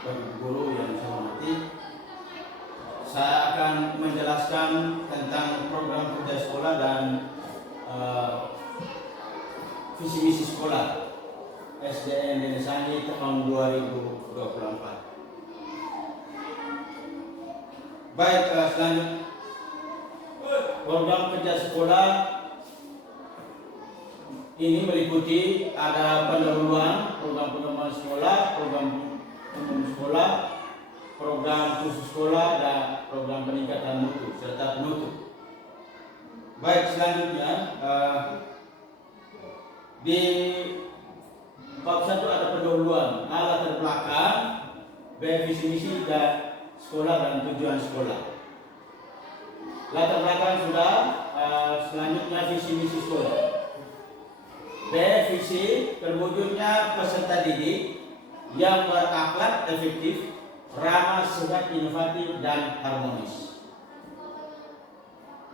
Bapak Guru yang saya hormati, saya akan menjelaskan tentang program kerja sekolah dan visi misi sekolah SDN Deli Sandi tahun 2024. Baik, selanjutnya program kerja sekolah ini meliputi ada pendahuluan, program pengembangan sekolah, program umum sekolah, program khusus sekolah, dan program peningkatan mutu serta penutup. Baik, selanjutnya di bab 1 ada pendahuluan, A latar belakang, B visi misi dan sekolah dan tujuan sekolah. Latar belakang sudah, selanjutnya visi misi sekolah. B visi terwujudnya peserta didik yang berakhlak efektif, ramah, sehat, inovatif, dan harmonis.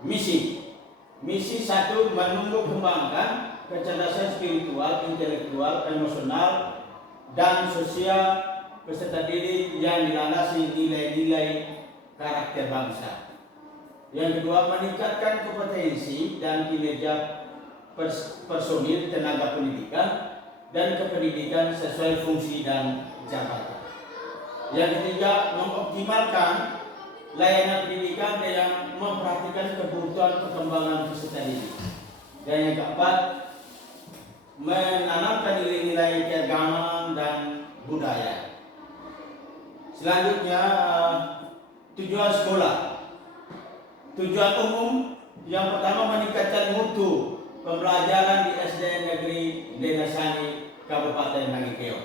Misi 1, menumbuh kembangkan kecerdasan spiritual, intelektual, emosional, dan sosial peserta didik yang dilandasi nilai-nilai karakter bangsa. Yang kedua, meningkatkan kompetensi dan kinerja personil tenaga pendidikan dan kependidikan sesuai fungsi dan jabatan. Yang ketiga, mengoptimalkan layanan pendidikan yang memperhatikan kebutuhan perkembangan peserta didik. Dan yang keempat, menanamkan nilai-nilai keagamaan dan budaya. Selanjutnya, tujuan sekolah. Tujuan umum yang pertama, meningkatkan mutu pembelajaran di SDN Negeri Deli Sandi, Kabupaten Nangikeo.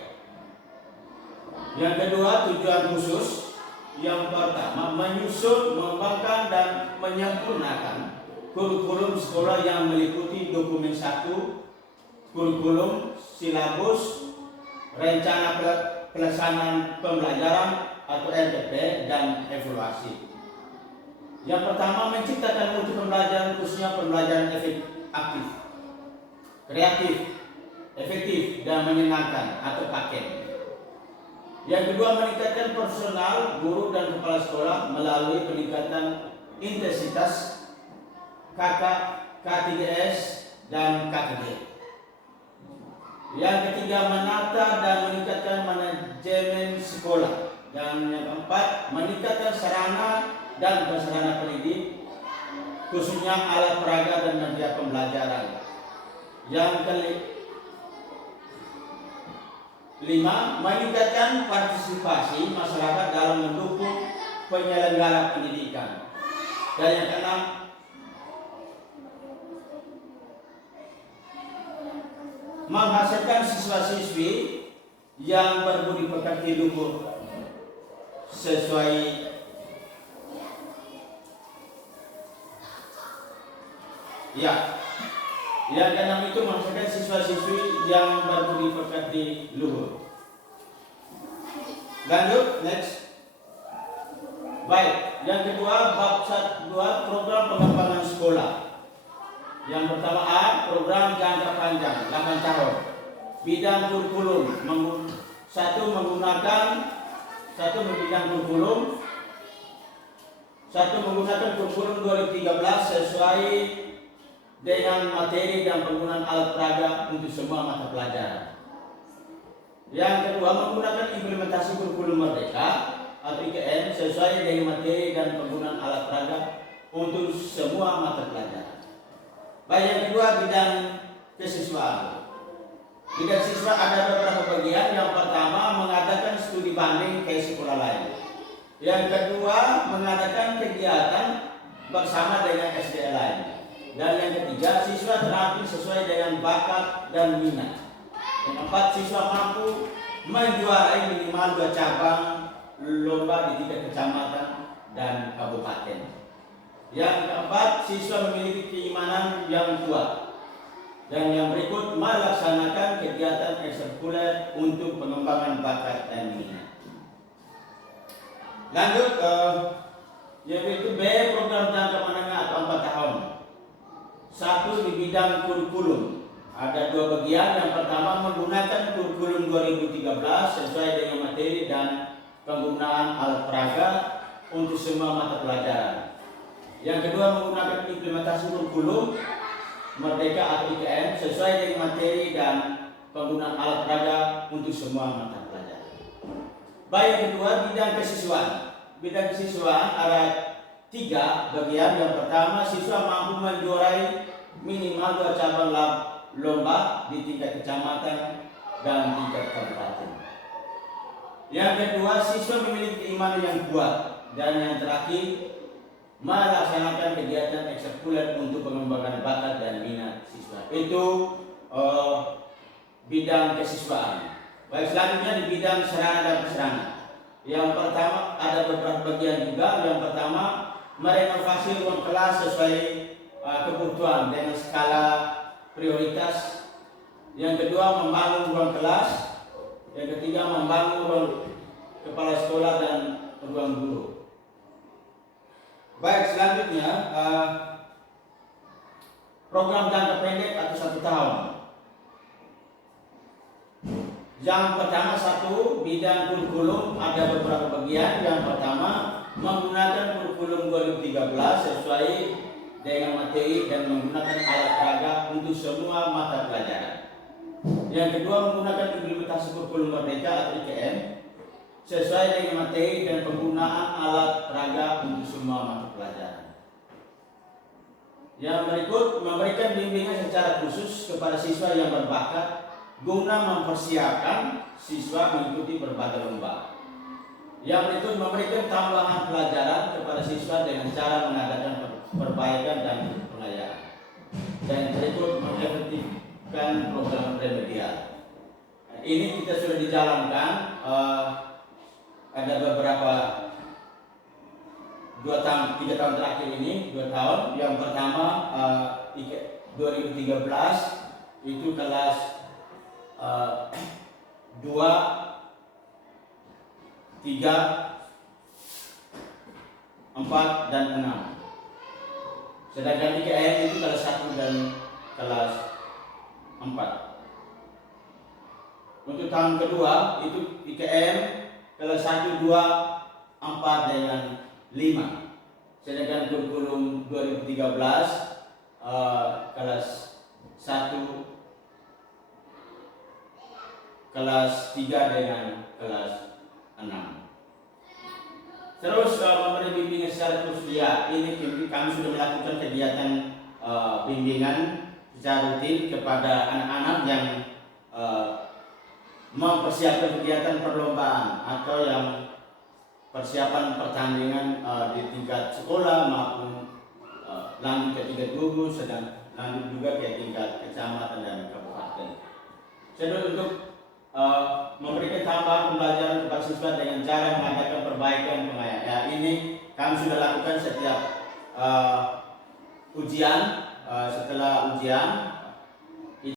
Yang kedua, tujuan khusus. Yang pertama, menyusun, mengembangkan, dan menyempurnakan kurikulum sekolah yang meliputi dokumen 1, kurikulum, silabus, rencana pelaksanaan pembelajaran atau RPP, dan evaluasi. Yang pertama, menciptakan mutu pembelajaran, khususnya pembelajaran aktif, kreatif, efektif, dan menyenangkan atau paket. Yang kedua, meningkatkan personal, guru, dan kepala sekolah melalui peningkatan intensitas KK, K3S, dan KTG. Yang ketiga, menata dan meningkatkan manajemen sekolah. Dan yang keempat, meningkatkan sarana dan prasarana pendidik, khususnya alat peraga dan media pembelajaran. Yang kelima, meningkatkan partisipasi masyarakat dalam mendukung penyelenggara pendidikan. Dan yang keenam, menghasilkan siswa-siswi yang berbudi pekerti luhur sesuai yang keenam itu menghasilkan siswa-siswi yang berbudi pekerti luhur. Lanjut, next. Baik, yang kedua, bab 1, program pengembangan sekolah. Yang pertama, A, program jangka panjang 8 tahun. Bidang kurikulum, menggunakan kurikulum 2013 sesuai dengan materi dan penggunaan alat peraga untuk semua mata pelajaran. Yang kedua, menggunakan implementasi kurikulum Merdeka atau IKN sesuai dengan materi dan penggunaan alat peraga untuk semua mata pelajaran. Baik, yang kedua, bidang kesiswaan. Bidang siswa ada beberapa bagian. Yang pertama, mengadakan studi banding ke sekolah lain. Yang kedua, mengadakan kegiatan bersama dengan SDN lain. Dan yang ketiga, siswa terampil sesuai dengan bakat dan minat. Yang keempat, siswa mampu menjuarai minimal 2 cabang lomba di 3 kecamatan dan kabupaten. Yang keempat, siswa memiliki keimanan yang kuat. Dan yang berikut, melaksanakan kegiatan ekstrakurikuler untuk pengembangan bakat dan minat. Lanjut, yaitu B, program jangka menengah atau 4 tahun. 1, di bidang kurikulum. Ada 2 bagian. Yang pertama, menggunakan kurikulum 2013 sesuai dengan materi dan penggunaan alat peraga untuk semua mata pelajaran. Yang kedua, menggunakan implementasi kurikulum Merdeka atau IKM sesuai dengan materi dan penggunaan alat peraga untuk semua mata pelajaran. Baik, yang kedua, bidang kesiswaan. Bidang kesiswaan ada 3 bagian. Yang pertama, siswa mampu menjuarai minimal 2 cabang lomba di tingkat kecamatan dan tingkat kabupaten. Yang kedua, siswa memiliki keimanan yang kuat. Dan yang terakhir, melaksanakan kegiatan ekstrakurikuler untuk pengembangan bakat dan minat siswa. Itu bidang kesiswaan. Baik, selanjutnya di bidang sarana dan prasarana. Yang pertama, ada beberapa bagian juga. Yang pertama, merenovasi ruang kelas sesuai kebutuhan dengan skala prioritas. Yang kedua, membangun ruang kelas. Yang ketiga, membangun ruang kepala sekolah dan ruang guru. Baik, selanjutnya program jangka pendek atau 1 tahun. Yang pertama, 1, bidang kurikulum ada beberapa bagian. Yang pertama, menggunakan kurikulum 2013 sesuai dengan materi dan menggunakan alat peraga untuk semua mata pelajaran. Yang kedua, menggunakan implementasi kurikulum Merdeka atau IKM sesuai dengan materi dan penggunaan alat peraga untuk semua mata pelajaran. Yang berikut, memberikan bimbingan secara khusus kepada siswa yang berbakat guna mempersiapkan siswa mengikuti berbagai lomba. Yang berikut, memberikan tambahan pelajaran kepada siswa dengan cara mengadakan perbaikan dan pengayaan. Dan berikut, mengefektifkan program remedial. Ini kita sudah dijalankan. Ada beberapa 3 tahun terakhir ini, 2 tahun. Yang pertama 2013 itu kelas 2, 3, 4 dan 6. Sedangkan IKM itu kelas 1 dan kelas 4. Untuk tahun kedua itu IKM kelas 1, 2, 4 dengan 5. Sedangkan kurikulum 2013 kelas 1, kelas 3 dengan kelas 6. Terus memberi bimbingan secara terus dia. Ini kami sudah melakukan kegiatan bimbingan secara rutin kepada anak-anak yang mempersiapkan kegiatan perlombaan atau yang persiapan pertandingan di tingkat sekolah maupun lanjut ke tingkat gugus, sedang lanjut juga ke tingkat kecamatan dan kabupaten. Jadi untuk memberikan tambahan pembelajaran kepada siswa dengan cara mengadakan perbaikan pengayaan. Ya, ini kami sudah lakukan setiap ujian. Setelah ujian